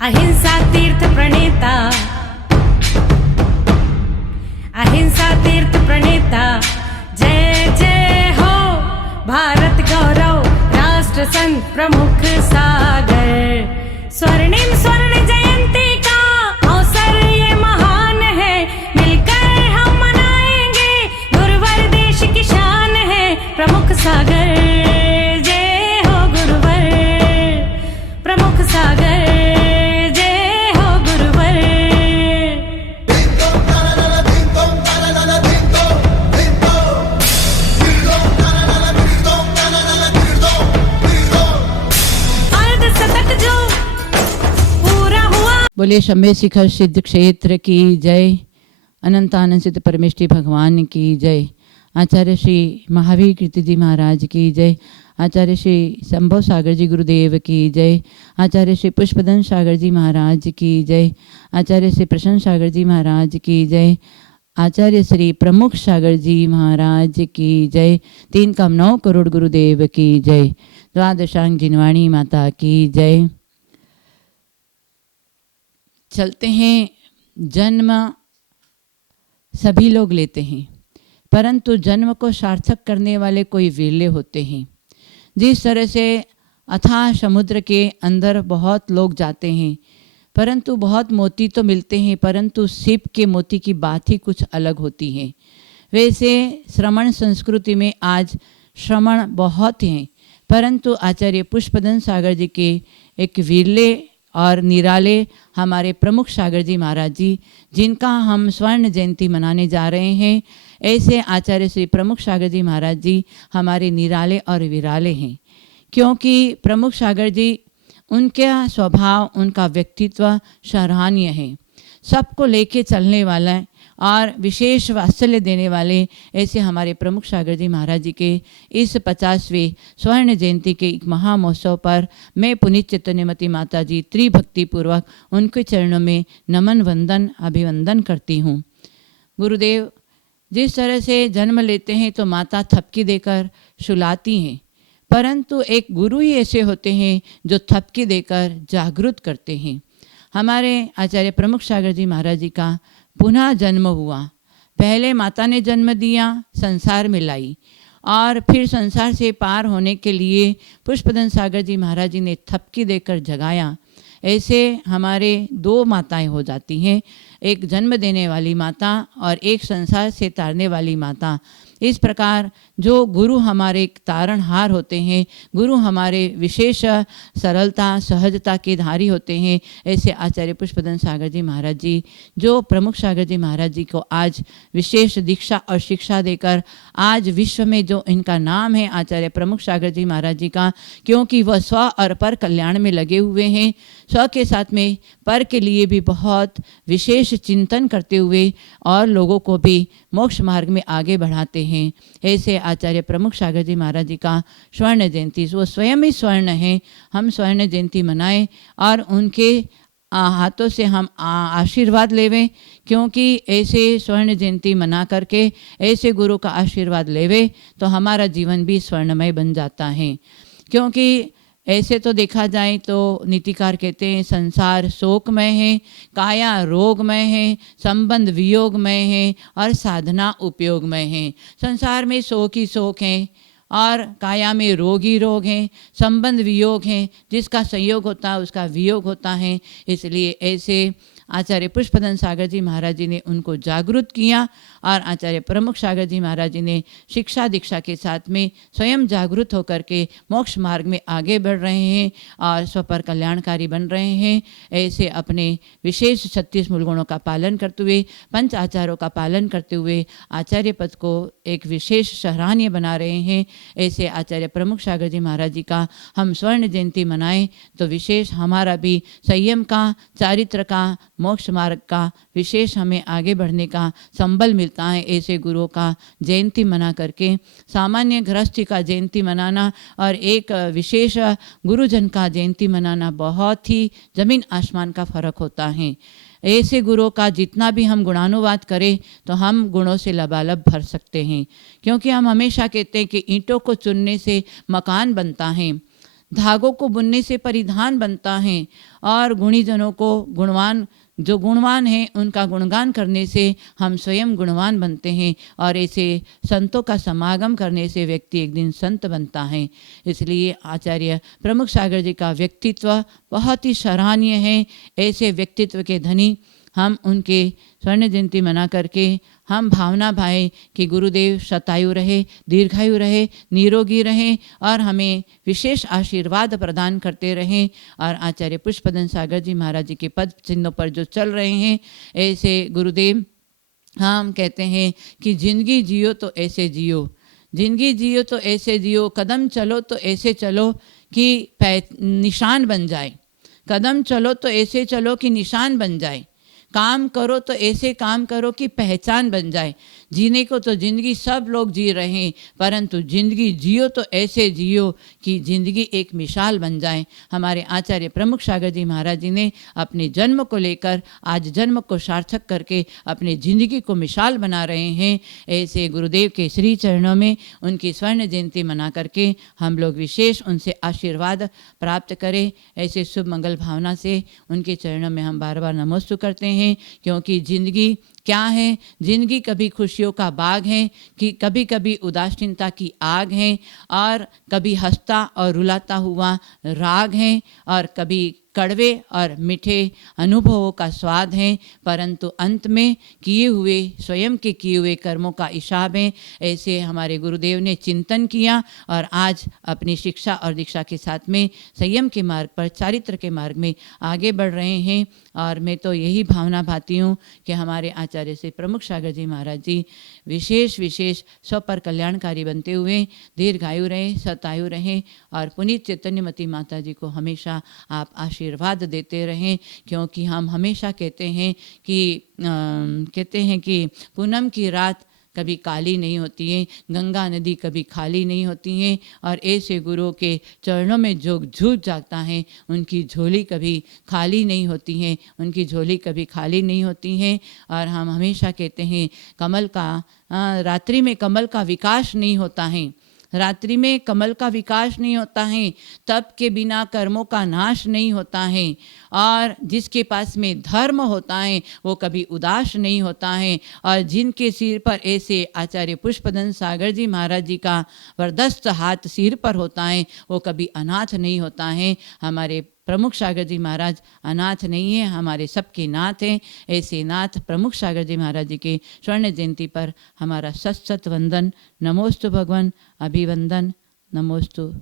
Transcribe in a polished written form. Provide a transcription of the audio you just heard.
अहिंसा तीर्थ प्रणेता, अहिंसा तीर्थ प्रणेता, जय जय हो भारत गौरव राष्ट्र संत प्रमुख सागर। स्वर्णिम स्वर्ण जयंती का अवसर ये महान है, मिलकर हम मनाएंगे गुरुवर देश की शान है। प्रमुख सागर जय हो गुरुवर, प्रमुख सागर जय हो गुरुवर। अर्ध शतक जो पूरा हुआ। बोले शम्य शिखर सिद्ध क्षेत्र की जय, अनंत आनंद सिद्ध परमेष्ठी भगवान की जय। आचार्य श्री महावीर कीर्ति जी महाराज की जय। आचार्य श्री संभव सागर जी गुरुदेव की जय। आचार्य श्री पुष्पदन सागर जी महाराज की जय। आचार्य श्री प्रसन्न सागर जी महाराज की जय। आचार्य श्री प्रमुख सागर जी महाराज की जय। 3 करोड़ गुरुदेव की जय। द्वादशांग जिनवाणी माता की जय। चलते हैं, जन्म सभी लोग लेते हैं, परंतु जन्म को सार्थक करने वाले कोई विरले होते हैं। जिस तरह से अथाह समुद्र के अंदर बहुत लोग जाते हैं, परंतु बहुत मोती तो मिलते हैं, परंतु सीप के मोती की बात ही कुछ अलग होती है। वैसे श्रमण संस्कृति में आज श्रमण बहुत हैं, परंतु आचार्य पुष्पदन सागर जी के एक विरले और निराले हमारे प्रमुख सागर जी महाराज जी, जिनका हम स्वर्ण जयंती मनाने जा रहे हैं, ऐसे आचार्य श्री प्रमुख सागर जी महाराज जी हमारे निराले और विराले हैं। क्योंकि प्रमुख सागर जी, उनका स्वभाव, उनका व्यक्तित्व सराहनीय है, सबको लेके चलने वाला है और विशेष वात्सल्य देने वाले ऐसे हमारे प्रमुख सागर जी महाराज जी के इस 50वें स्वर्ण जयंती के एक महामहोत्सव पर मैं पुनीत चैतन्यमती माता जी त्रिभक्तिपूर्वक उनके चरणों में नमन वंदन अभिवंदन करती हूँ। गुरुदेव, जिस तरह से जन्म लेते हैं तो माता थपकी देकर सुलाती हैं, परंतु एक गुरु ही ऐसे होते हैं जो थपकी देकर जागृत करते हैं। हमारे आचार्य प्रमुख सागर जी महाराज जी का पुनः जन्म हुआ। पहले माता ने जन्म दिया, संसार में लाई, और फिर संसार से पार होने के लिए पुष्पदन सागर जी महाराज जी ने थपकी देकर जगाया। ऐसे हमारे 2 माताएं हो जाती हैं, एक जन्म देने वाली माता और एक संसार से तारने वाली माता। इस प्रकार जो गुरु हमारे तारणहार होते हैं, गुरु हमारे विशेष सरलता सहजता के धारी होते हैं, ऐसे आचार्य पुष्पदन सागर जी महाराज जी, जो प्रमुख सागर जी महाराज जी को आज विशेष दीक्षा और शिक्षा देकर आज विश्व में जो इनका नाम है आचार्य प्रमुख सागर जी महाराज जी का, क्योंकि वह स्व और पर कल्याण में लगे हुए हैं, स्व के साथ में पर के लिए भी बहुत विशेष चिंतन करते हुए और लोगों को भी मोक्ष मार्ग में आगे बढ़ाते हैं। ऐसे आचार्य प्रमुख सागर जी महाराज जी का स्वर्ण जयंती, वो स्वयं ही स्वर्ण है, हम स्वर्ण जयंती मनाएं और उनके हाथों से हम आशीर्वाद लेवें, क्योंकि ऐसे स्वर्ण जयंती मना करके ऐसे गुरु का आशीर्वाद लेवे तो हमारा जीवन भी स्वर्णमय बन जाता है। क्योंकि ऐसे तो देखा जाए तो नीतिकार कहते हैं संसार शोकमय है, काया रोगमय है, संबंध वियोगमय है और साधना उपयोगमय है। संसार में शोक ही शोक है और काया में रोग ही रोग हैं, संबंध वियोग हैं, जिसका संयोग होता है उसका वियोग होता है। इसलिए ऐसे आचार्य पुष्पदन सागर जी महाराज जी ने उनको जागृत किया और आचार्य प्रमुख सागर जी महाराज जी ने शिक्षा दीक्षा के साथ में स्वयं जागृत होकर के मोक्ष मार्ग में आगे बढ़ रहे हैं और स्वपर कल्याणकारी बन रहे हैं। ऐसे अपने विशेष 36 मूल गुणों का पालन करते हुए, पंच आचारों का पालन करते हुए आचार्य पद को एक विशेष सराहनीय बना रहे हैं। ऐसे आचार्य प्रमुख सागर जी महाराज जी का हम स्वर्ण जयंती मनाएं तो विशेष हमारा भी संयम का, चारित्र का, मोक्ष मार्ग का विशेष हमें आगे बढ़ने का संबल मिलता है। ऐसे गुरुओं का जयंती मना करके सामान्य गृहस्थी का जयंती मनाना और एक विशेष गुरुजन का जयंती मनाना बहुत ही जमीन आसमान का फर्क होता है। ऐसे गुरुओं का जितना भी हम गुणानुवाद करें तो हम गुणों से लबालब भर सकते हैं, क्योंकि हम हमेशा कहते हैं कि ईंटों को चुनने से मकान बनता है। धागों को बुनने से परिधान बनता है और गुणी जनों को गुणवान, जो गुणवान हैं उनका गुणगान करने से हम स्वयं गुणवान बनते हैं और ऐसे संतों का समागम करने से व्यक्ति एक दिन संत बनता है। इसलिए आचार्य प्रमुख सागर जी का व्यक्तित्व बहुत ही सराहनीय है। ऐसे व्यक्तित्व के धनी हम उनके स्वर्ण जयंती मना करके हम भावना भाएं कि गुरुदेव शतायु रहे, दीर्घायु रहे, निरोगी रहे और हमें विशेष आशीर्वाद प्रदान करते रहें। और आचार्य पुष्पदन सागर जी महाराज जी के पद चिन्हों पर जो चल रहे हैं, ऐसे गुरुदेव हम कहते हैं कि जिंदगी जियो तो ऐसे जियो, जिंदगी जियो तो ऐसे जियो, कदम चलो तो ऐसे चलो कि निशान बन जाए, कदम चलो तो ऐसे चलो कि निशान बन जाए, काम करो तो ऐसे काम करो कि पहचान बन जाए। जीने को तो ज़िंदगी सब लोग जी रहे हैं, परंतु ज़िंदगी जियो तो ऐसे जियो कि ज़िंदगी एक मिसाल बन जाए। हमारे आचार्य प्रमुख सागर जी महाराज जी ने अपने जन्म को लेकर आज जन्म को सार्थक करके अपने ज़िंदगी को मिसाल बना रहे हैं। ऐसे गुरुदेव के श्री चरणों में उनकी स्वर्ण जयंती मना करके हम लोग विशेष उनसे आशीर्वाद प्राप्त करें। ऐसे शुभ मंगल भावना से उनके चरणों में हम बार बार नमोस्तु करते हैं, क्योंकि ज़िंदगी क्या है, ज़िंदगी कभी खुशियों का बाग है कि कभी कभी उदासीनता की आग है और कभी हंसता और रुलाता हुआ राग है और कभी कड़वे और मीठे अनुभवों का स्वाद है, परंतु अंत में किए हुए स्वयं के किए हुए कर्मों का हिसाब है। ऐसे हमारे गुरुदेव ने चिंतन किया और आज अपनी शिक्षा और दीक्षा के साथ में संयम के मार्ग पर, चारित्र के मार्ग में आगे बढ़ रहे हैं। और मैं तो यही भावना भाती हूँ कि हमारे आचार्य श्री प्रमुख सागर जी महाराज जी विशेष विशेष स्व पर कल्याणकारी बनते हुए दीर्घायु रहे, शतायु रहे और पुनीत चैतन्यमती माता जी को हमेशा आप आशीर्वाद देते रहें। क्योंकि हम हमेशा कहते हैं कि पूनम की रात कभी काली नहीं होती है, गंगा नदी कभी खाली नहीं होती है और ऐसे गुरुओं के चरणों में जो झूठ जागता है उनकी झोली कभी खाली नहीं होती है, उनकी झोली कभी खाली नहीं होती है। और हम हमेशा कहते हैं रात्रि में कमल का विकास नहीं होता है, रात्रि में कमल का विकास नहीं होता है, तप के बिना कर्मों का नाश नहीं होता है और जिसके पास में धर्म होता है वो कभी उदास नहीं होता है। और जिनके सिर पर ऐसे आचार्य पुष्पदन सागर जी महाराज जी का वरदस्त हाथ सिर पर होता है वो कभी अनाथ नहीं होता है। हमारे प्रमुख सागर जी महाराज अनाथ नहीं है, हमारे सबके नाथ हैं। ऐसे नाथ प्रमुख सागर जी महाराज जी के स्वर्ण जयंती पर हमारा सत सत वंदन, नमोस्तु भगवान, अभिवंदन, नमोस्तु।